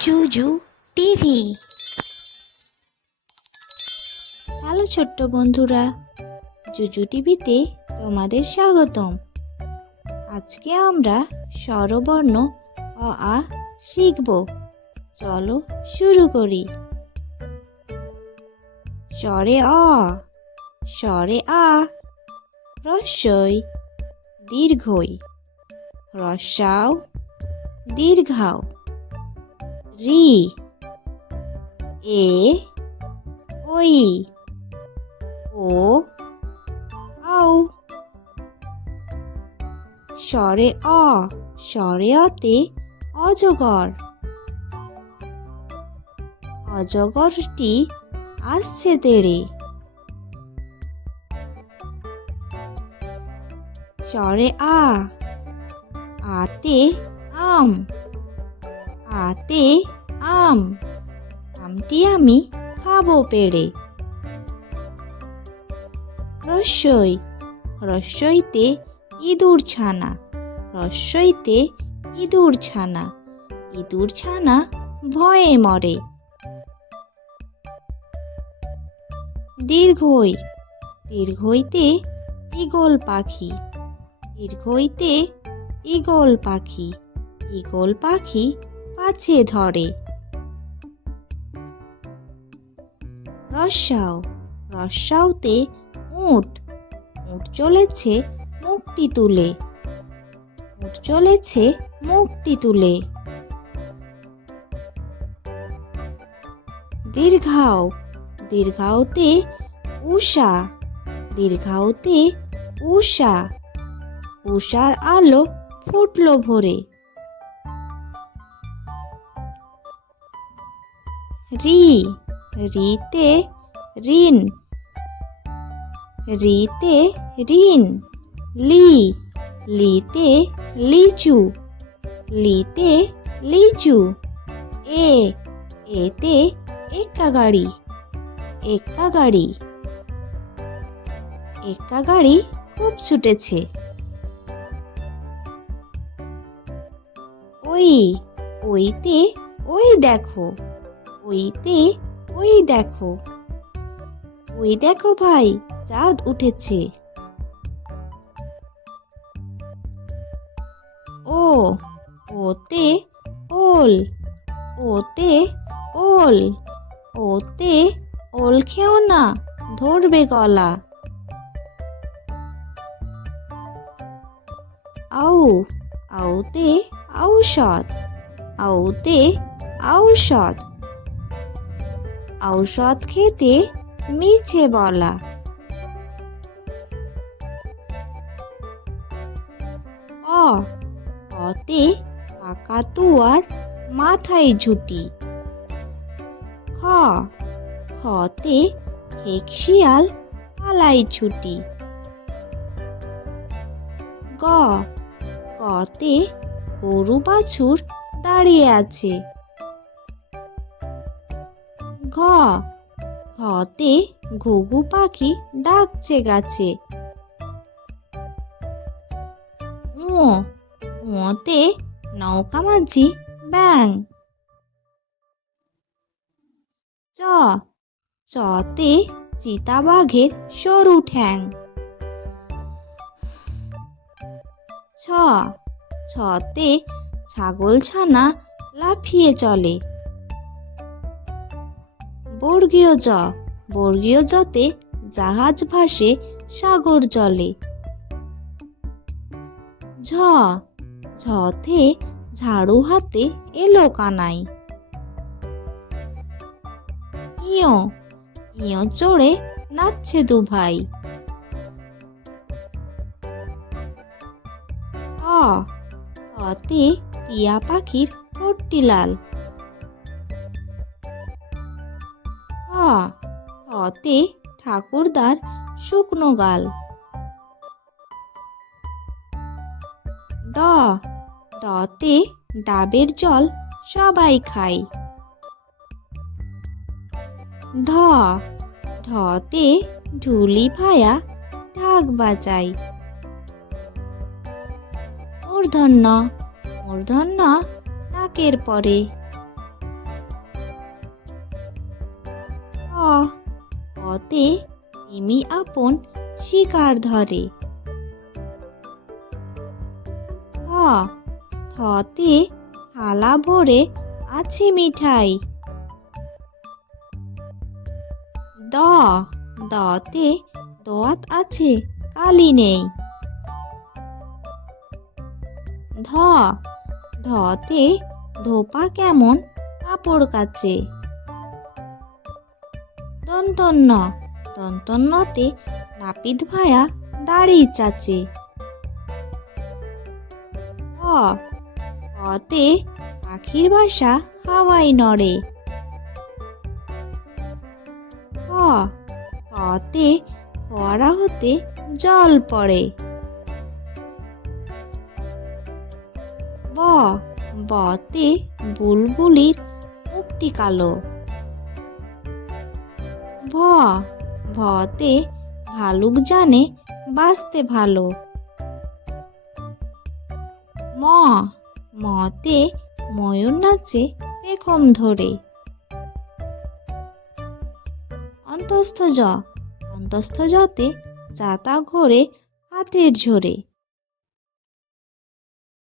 জুজু TV. Hello ছোট্ট বন্ধুরা, জুজু টিভিতে তোমাদের স্বাগতম। আজকে আমরা স্বরবর্ণ অ আ শিখব। চলো শুরু করি। স্বরে অ, স্বরে আ, হ্রস্বই দীর্ঘই, হ্রস্বাও দীর্ঘাও, রি, এ, ওই, ও, আও। স্বরে অ, স্বরে অতে অজগর। অজগরটি আসছে তেড়ে। স্বরে আ, আতে আম। আতে আম, আমটি আমি খাবো পেড়ে। হ্রস্বই, হ্রস্বইতে ইঁদুর ছানা। হ্রস্বইতে ইঁদুর ছানা, ইঁদুর ছানা ভয়ে মরে। দীর্ঘই, দীর্ঘইতে ঈগল পাখি। দীর্ঘইতে ঈগল পাখি, ঈগল পাখি পাছে ধরে। রস্যাও, রস্যাওতে উট। উট চলেছে মুখটি তুলে। উট চলেছে মুখটি তুলে। দীর্ঘাও, দীর্ঘাওতে উষা। দীর্ঘাওতে উষা, উষার আলো ফুটলো ভোরে। রি, রিতে ঋণ। রিতে ঋণ। লি, লিতে লিচু। লিতে লিচু। এ, এতে এক্কা গাড়ি। এক্কা গাড়ি, এক্কা গাড়ি খুব ছুটেছে। ওই, ওইতে ওই দেখো। ওইতে ওই দেখো। ওই দেখো ভাই, চাঁদ উঠেছে। ও, ওতে ওল। ওতে ওল, ওতে ওল খেও না, ধরবে গলা। আউ, আউতে ঔষধ। আউতে ঔষধ, ঔষধ খেতে মিছে বলা। অ, অতে কাকাতুয়ার মাথায় ঝুঁটি। খ, খতে খেকশিয়াল পালায় ছুটি। গ, গতে গরু বাছুর দাঁড়িয়ে আছে। ঘ, ঘতে ঘুঘু পাখি ডাকছে গাছে। ঙ, ঙতে নৌকা মাঝি ব্যাং। চ, চতে চিতাবাঘের সরু ঠ্যাং। ছ, ছতে ছাগলছানা লাফিয়ে চলে। বর্গীয় জ, বর্গীয় জতে জাহাজ ভাসে সাগর জলে। ঝ, ঝতে ঝাড়ু হাতে এলো কানাই। ইয়, ইয় চড়ে নাচছে দুভাই। অ, অতে টিয়া পাখির ঠোঁটটি লাল। অ, অতে ঠাকুরদার শুকনো গাল। ড, ডতে ডাবের জল সবাই খায়। ঢ, ঢতে ঢুলি ভায়া ঢাক বাজায়। মূর্ধন্য, মূর্ধন্য নাকের পরে। অতে তিমি আপন শিকার ধরে। হ থতে থালা ভরে আছে মিঠাই। দতে দোয়াত আছে কালি নেই। ধতে ধোপা কেমন কাপড় কাচে। দন্তন্নতে নাপিত ভায়া দাড়ি চাচে। অতে পাখির বাসা হাওয়ায় নড়ে। হতে ফোয়ারা হতে জল পড়ে। বতে বুলবুলির মুখটি কালো। ভতে ভালুক জানে বাঁচতে ভালো। মতে ময়ূর নাচে পেখম ধরে। অন্তস্থ জতে যাতা ঘোরে হাতের ঝোরে।